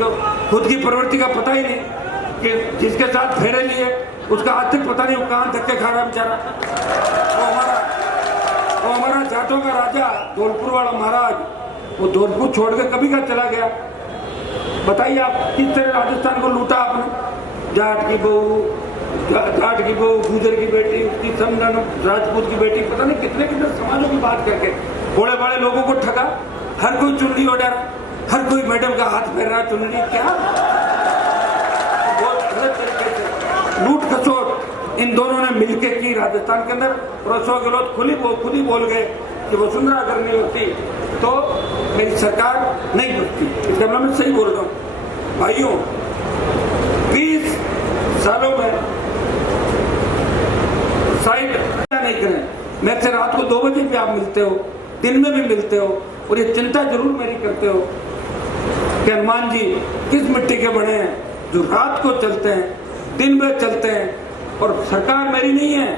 को खुद की प्रवृत्ति का पता ही नहीं कि जिसके साथ फेरे लिए उसका आज तक पता नहीं वो कहाँ धक्के खा रहा बेचारा। वो हमारा जाटों का राजा धौलपुर वाला महाराज, वो धौलपुर छोड़ के कभी का चला गया। बताइए आप किस तरह राजस्थान को लूटा आपने। जाट की बहू, गुजर की बेटी, उसकी समझन, राजपूत की बेटी, पता नहीं कितने कितने समाजों की बात करके बड़े बड़े लोगों को ठगा। हर कोई चुनरी ऑर्डर, हर कोई मैडम का हाथ फेर रहा चुनरी, क्या बहुत गलत तरीके से लूट खसोट इन दोनों ने मिलकर की राजस्थान के अंदर। और अशोक गहलोत खुद ही बोल गए कि वसुंधरा अगर नहीं होती तो मेरी सरकार नहीं बनती। इसका मैं सही बोल रहा हूँ भाइयों। 20 सालों में साइड नहीं करें। मेरे से रात को 2 बजे भी आप मिलते हो, दिन में भी मिलते हो, और ये चिंता जरूर मेरी करते हो कि हनुमान जी किस मिट्टी के बने हैं जो रात को चलते हैं, दिन में चलते हैं, और सरकार मेरी नहीं है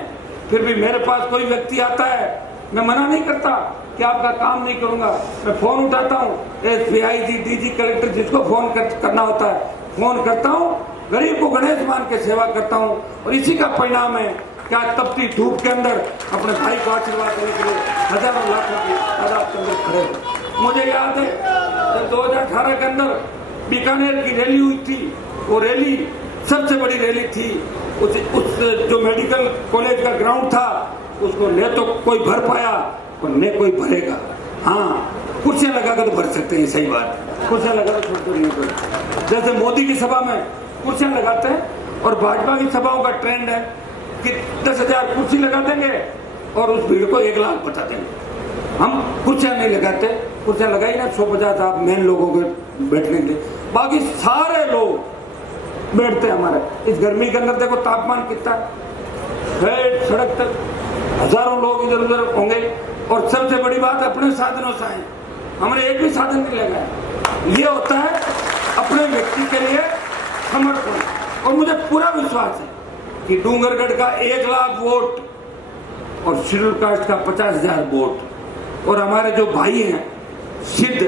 फिर भी मेरे पास कोई व्यक्ति आता है, मैं मना नहीं करता कि आपका काम नहीं करूंगा। मैं फोन उठाता हूँ, एसपीआईजी, डीजी, कलेक्टर, जिसको फोन करना होता है फोन करता हूँ, गरीब को गणेश मान के सेवा करता हूँ। और इसी का परिणाम है क्या तपती धूप के अंदर अपने भाई को आशीर्वाद देने के लिए हजारों लाखों की तादाद के अंदर खड़े हो। मुझे याद है जब 2018 के अंदर बीकानेर की रैली हुई थी, वो रैली सबसे बड़ी रैली थी। उस जो मेडिकल कॉलेज का ग्राउंड था उसको न तो कोई भर पाया और न कोई भरेगा। हाँ, कुर्सियां लगा कर तो भर सकते हैं, सही बात, कुर्सियां लगा कर छोड़ नहीं कर। जैसे मोदी की सभा में कुर्सियां लगाते हैं और भाजपा की सभाओं का ट्रेंड है कि 10,000 कुर्सी लगा देंगे और उस भीड़ को 1 लाख बता देंगे। हम कुर्सियां नहीं लगाते, कुर्सियां लगाई ना 150 आप मेन लोगों के बैठने के लिए, बाकी सारे लोग बैठते हैं। हमारे इस गर्मी के अंदर देखो तापमान कितना है, सड़क तक हजारों लोग इधर उधर होंगे। और सबसे बड़ी बात अपने साधनों से आए, हमने एक भी साधन नहीं लगाया। ये होता है अपने व्यक्ति के लिए समर्पण। और मुझे पूरा विश्वास है कि डूंगरगढ़ का 1 लाख वोट और शेड्यूल कास्ट का 50,000 वोट, और हमारे जो भाई हैं सिद्ध,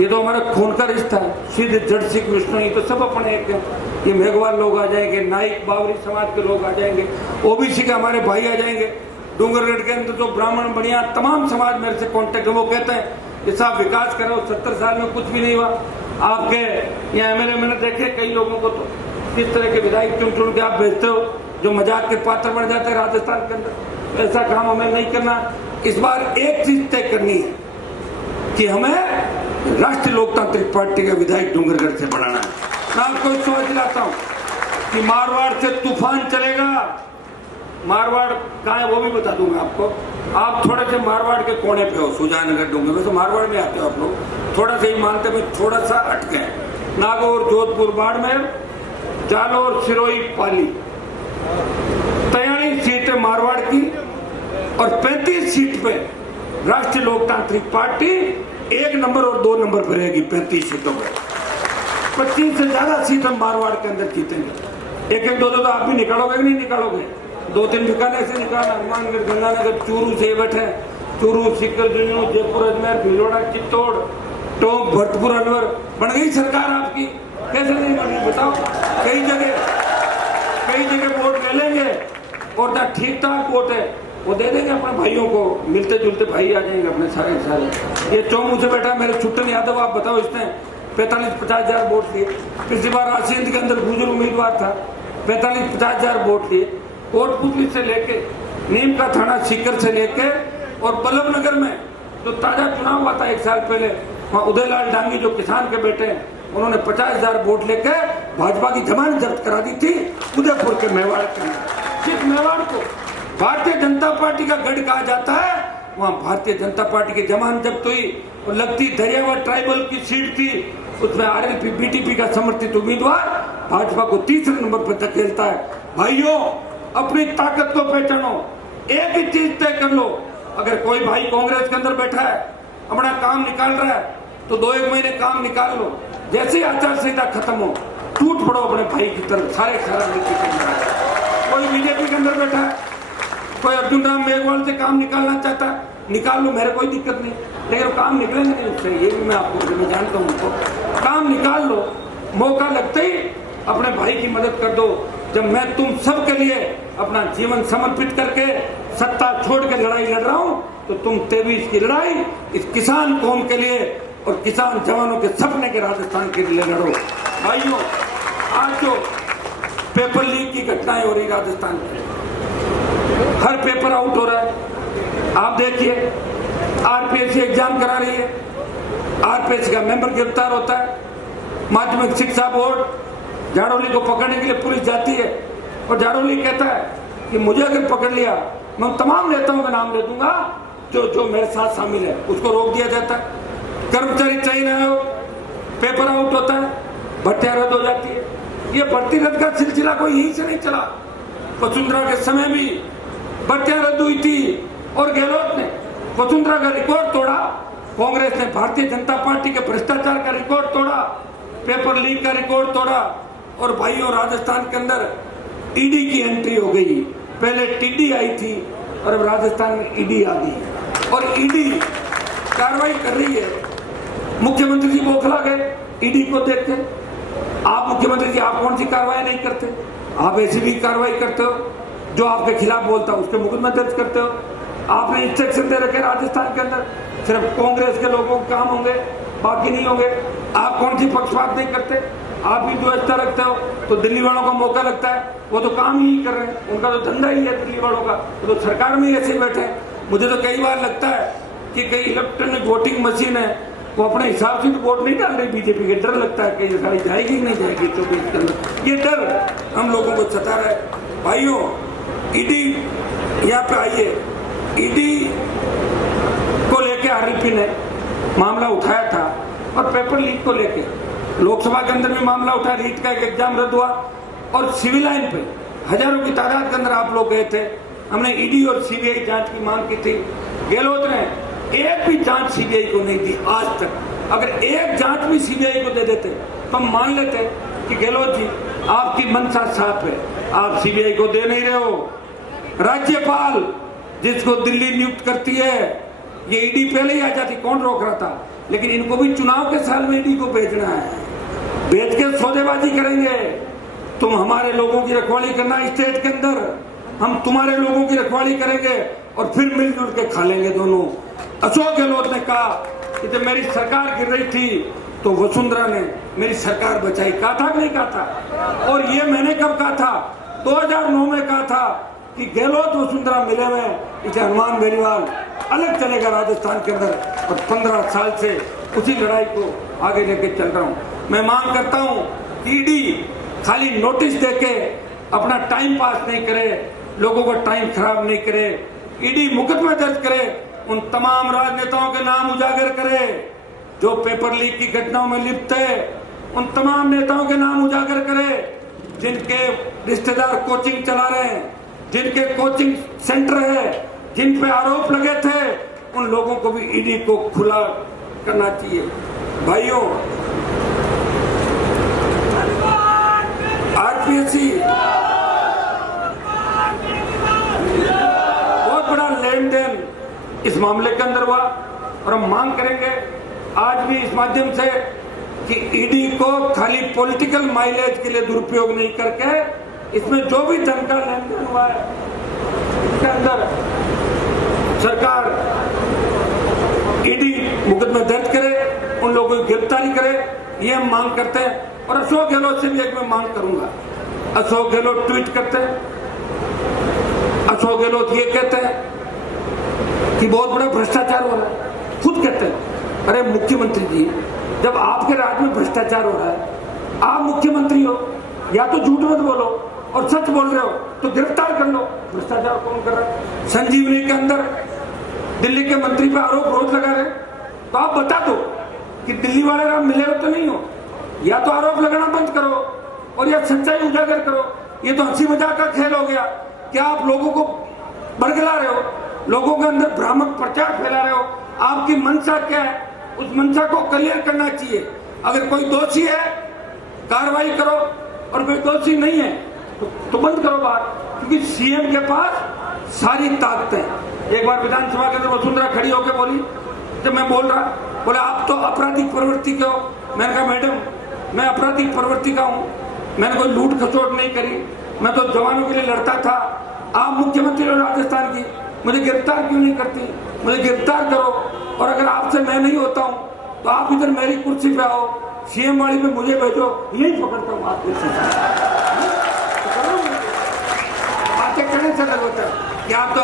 ये तो हमारा खून का रिश्ता है, सिद्ध, जड़, सिख, विष्णु, ये तो सब अपने एक हैं। ये मेघवाल लोग आ जाएंगे, नाइक बावरी समाज के लोग आ जाएंगे, ओबीसी के हमारे भाई आ जाएंगे। डूंगरगढ़ के अंदर जो ब्राह्मण बनिया तमाम समाज मेरे से कांटेक्ट है। वो कहते हैं कि साहब विकास करो, 70 साल में कुछ भी नहीं हुआ। आपके यहाँ एमएलए मैंने देखे कई लोगों को तो किस तरह के विधायक चुन के आप भेजते हो जो मजाक के पात्र बन जाते हैं राजस्थान के अंदर। ऐसा काम हमें नहीं करना। इस बार एक चीज तय करनी है कि हमें राष्ट्रीय लोकतांत्रिक पार्टी का विधायक डूंगरगढ़ से बनाना है। मैं आपको सोच दिलाता हूँ कि मारवाड़ से तूफान चलेगा। मारवाड़ कहाँ है वो भी बता दूंगा आपको। आप थोड़े से मारवाड़ के कोने पे हो, सुजानगर डूंगर में, तो मारवाड़ में आते हो आप लोग, थोड़ा सा ही मानते में थोड़ा सा अटके हैं। नागौर, जोधपुर, बाड़मेर, जालौर, सिरोही, पाली, 43 सीटें मारवाड़ की और 35 सीट पे राष्ट्रीय लोकतांत्रिक पार्टी 1 नंबर और 2 नंबर पर रहेगी। 35 सीटों पर 25 से ज्यादा सीट हम मारवाड़ के अंदर जीतेंगे। 1-1, 2-2 तो आप भी निकालोगे कि नहीं निकालोगे? 2-3 बीकानेर से निकालना, हनुमानगढ़, गंगानगर, चूरू से बैठे, चूरू, सीकर, झुंझुनू, जयपुर, अजमेर, भीलवाड़ा, चित्तौड़, टोंक, भरतपुर, अलवर, बन गई सरकार आपकी। कैसे नहीं बनी बताओ? कई जगह वोट ले लेंगे और ठीक ठाक वोट है वो दे देंगे अपने भाइयों को, मिलते जुलते भाई आ जाएंगे अपने सारे। ये चौमू से बैठा मेरे छुट्टन यादव, आप बताओ इसने 45-50 हजार वोट लिए। पिछली बार राशिंद के अंदर गुजर उम्मीदवार था, 45-50 हजार वोट लिए। कोटपुतली से लेके नीम का थाना, सीकर से लेके और बल्लभनगर में जो ताजा चुनाव हुआ था 1 साल पहले, वहाँ उदयलाल डांगी जो किसान के बेटे हैं, उन्होंने 50,000 वोट लेके भाजपा की जमानत जब्त करा दी थी उदयपुर के मेवाड़ के अंदर। जिस मेवाड़ को भारतीय जनता पार्टी का गढ़ कहा जाता है, वहाँ भारतीय जनता पार्टी की जमानत जब्त हुई। और लगती दरियावाद ट्राइबल की सीट थी, उसमें आरएलपी बीटीपी का समर्थित उम्मीदवार भाजपा को 3रे नंबर पर धकेलता है। भाइयों, अपनी ताकत को पहचानो, एक ही चीज तय कर लो। अगर कोई भाई कांग्रेस के अंदर बैठा है, अपना काम निकाल रहा है, तो 2-1 महीने काम निकाल लो। जैसे ही आचार संहिता खत्म हो, टूट पड़ो अपने भाई की तरफ। सारा कोई बीजेपी के अंदर बैठा है, कोई अर्जुन राम मेघवाल से काम निकालना चाहता है, निकाल लो, मेरे कोई दिक्कत नहीं। लेकिन काम निकलेंगे नहीं उससे, ये भी मैं आपको मैं जानता हूँ। उनको काम निकाल लो, मौका लगते ही अपने भाई की मदद कर दो। जब मैं तुम सब के लिए अपना जीवन समर्पित करके सत्ता छोड़ के लड़ाई लड़ रहा हूं, तो तुम 23 की लड़ाई इस किसान कौम के लिए और किसान जवानों के सपने के राजस्थान के लिए लड़ो। भाइयों, आज जो पेपर लीक की घटनाएं हो रही राजस्थान में, हर पेपर आउट हो रहा है। आप देखिए, आरपीएससी एग्जाम करा रही है, आरपीएससी का मेंबर गिरफ्तार होता है, माध्यमिक शिक्षा बोर्ड झाड़ोली को पकड़ने के लिए पुलिस जाती है और झाड़ोली कहता है कि मुझे अगर पकड़ लिया मैं तमाम नेताओं का नाम ले दूंगा जो मेरे साथ शामिल है। उसको रोक दिया जाता है। कर्मचारी चयन आयोग, पेपर आउट होता है, भर्तियां रद्द हो जाती है। ये भर्ती रद्द का सिलसिला कोई यहीं से नहीं चला। वसुंधरा के समय भी भर्तियां रद्द हुई थी और गहलोत ने वसुंधरा का रिकॉर्ड तोड़ा, कांग्रेस ने भारतीय जनता पार्टी के भ्रष्टाचार का रिकॉर्ड तोड़ा, पेपर लीक का रिकॉर्ड तोड़ा। और भाइयों, राजस्थान के अंदर ईडी की एंट्री हो गई। पहले टीडी आई थी और अब राजस्थान में ईडी आ गई और ईडी कार्रवाई कर रही है। मुख्यमंत्री जी बौखला गए ईडी को देख के। आप मुख्यमंत्री जी, आप कौन सी कार्रवाई नहीं करते? आप ऐसी भी कार्रवाई करते हो, जो आपके खिलाफ बोलता है उसके मुकदमा दर्ज करते हो। आपने इंस्ट्रक्शन दे रखे राजस्थान के अंदर, सिर्फ कांग्रेस के लोगों को काम होंगे, बाकी नहीं होंगे। आप कौन सी पक्षपात नहीं करते? आप भी द्वेषता रखते हो तो दिल्ली वालों का मौका लगता है, वो तो काम ही कर रहे हैं, उनका तो धंधा ही है दिल्ली वालों का, वो तो सरकार में ही ऐसे बैठे हैं। मुझे तो कई बार लगता है कि कई इलेक्ट्रॉनिक वोटिंग मशीन है, वो अपने हिसाब से तो वोट नहीं डाल रही बीजेपी के। डर लगता है कि ये सारी जाएगी कि नहीं जाएगी 24 के अंदर। ये डर हम लोगों को सता रहा है। भाइयों, ईडी यहाँ पे आइए, ईडी को लेके आरएलपी ने मामला उठाया था और पेपर लीक को लेके लोकसभा के अंदर भी मामला उठा, रीट का एक एग्जाम रद्द हुआ और सिविल लाइन पे हजारों की तादाद के अंदर आप लोग गए थे। हमने ईडी और सीबीआई जांच की मांग की थी। गहलोत ने एक भी जांच सीबीआई को नहीं दी आज तक। अगर एक जांच भी सीबीआई को दे देते तो हम मान लेते कि गहलोत जी, आपकी मंशा साफ है, आप सीबीआई को दे नहीं रहे हो। राज्यपाल जिसको दिल्ली नियुक्त करती है, ये ईडी पहले ही आ जाती, कौन रोक रहा था? लेकिन इनको भी चुनाव के साल में ईडी को भेजना है, भेज के सौदेबाजी करेंगे। तुम हमारे लोगों की रखवाली करना स्टेट के अंदर, हम तुम्हारे लोगों की रखवाली करेंगे और फिर मिलजुल के खा लेंगे दोनों। अशोक गहलोत ने कहा कि जब मेरी सरकार गिर रही थी तो वसुंधरा ने मेरी सरकार बचाई। कहा था कि नहीं कहा था? और ये मैंने कब कहा था? 2009 में कहा था कि गहलोत वसुंधरा मिले हुए, इसे हनुमान बेनीवाल अलग चलेगा राजस्थान के अंदर। और 15 साल से उसी लड़ाई को आगे लेके चल रहा हूं। मैं मांग करता हूं कि ईडी खाली नोटिस देके अपना टाइम पास नहीं करे, लोगों का टाइम खराब नहीं करे। ईडी मुकदमा दर्ज करे, उन तमाम राजनेताओं के नाम उजागर करे जो पेपर लीक की घटनाओं में लिप्त है। उन तमाम नेताओं के नाम उजागर करे जिनके रिश्तेदार कोचिंग चला रहे हैं, जिनके कोचिंग सेंटर है, जिन पे आरोप लगे थे, उन लोगों को भी ईडी को खुला करना चाहिए। भाइयों, आरपीएससी बहुत बड़ा लेन देन इस मामले के अंदर हुआ और हम मांग करेंगे आज भी इस माध्यम से कि ईडी को खाली पॉलिटिकल माइलेज के लिए दुरुपयोग नहीं करके इसमें जो भी धन का लेन देन हुआ है इसके अंदर सरकार ईडी मुकदमा दर्ज करे, उन लोगों की गिरफ्तारी करे, ये हम मांग करते हैं। और अशोक गहलोत से भी एक मैं मांग करूंगा। अशोक गहलोत ट्वीट करते हैं, अशोक गहलोत ये कहते हैं कि बहुत बड़ा भ्रष्टाचार हो रहा है। खुद कहते हैं, अरे मुख्यमंत्री जी, जब आपके राज्य में भ्रष्टाचार हो रहा है, आप मुख्यमंत्री हो, या तो झूठ मत बोलो और सच बोल रहे हो तो गिरफ्तार कर लो। भ्रष्टाचार कौन कर रहा है? संजीवनी के अंदर दिल्ली के मंत्री पे आरोप रोज लगा रहे, तो आप बता दो कि दिल्ली वाले राम मिले हो तो नहीं हो, या तो आरोप लगाना बंद करो और या सच्चाई उजागर करो। ये तो हंसी मजाक का खेल हो गया कि आप लोगों को बरगला रहे हो, लोगों के अंदर भ्रामक प्रचार फैला रहे हो। आपकी मंशा क्या है, उस मंशा को क्लियर करना चाहिए। अगर कोई दोषी है कार्रवाई करो और कोई दोषी नहीं है तो बंद करो बात, क्योंकि सीएम के पास सारी ताकतें। एक बार विधानसभा के अंदर वसुंधरा खड़ी होकर बोली, जब मैं बोल रहा, बोले आप तो आपराधिक प्रवृत्ति के हो। मैंने कहा मैडम, मैं आपराधिक प्रवृत्ति का हूँ, मैंने कोई लूट खसोट नहीं करी, मैं तो जवानों के लिए लड़ता था। आप मुख्यमंत्री हो राजस्थान की, मुझे गिरफ्तार क्यों नहीं करती? मुझे गिरफ्तार करो, और अगर आपसे मैं नहीं होता हूँ तो आप इधर मेरी कुर्सी पे आओ, सीएम वाली पे मुझे भेजो, यही पकड़ता हूँ आपके बातें करने से लग होता है कि आप तो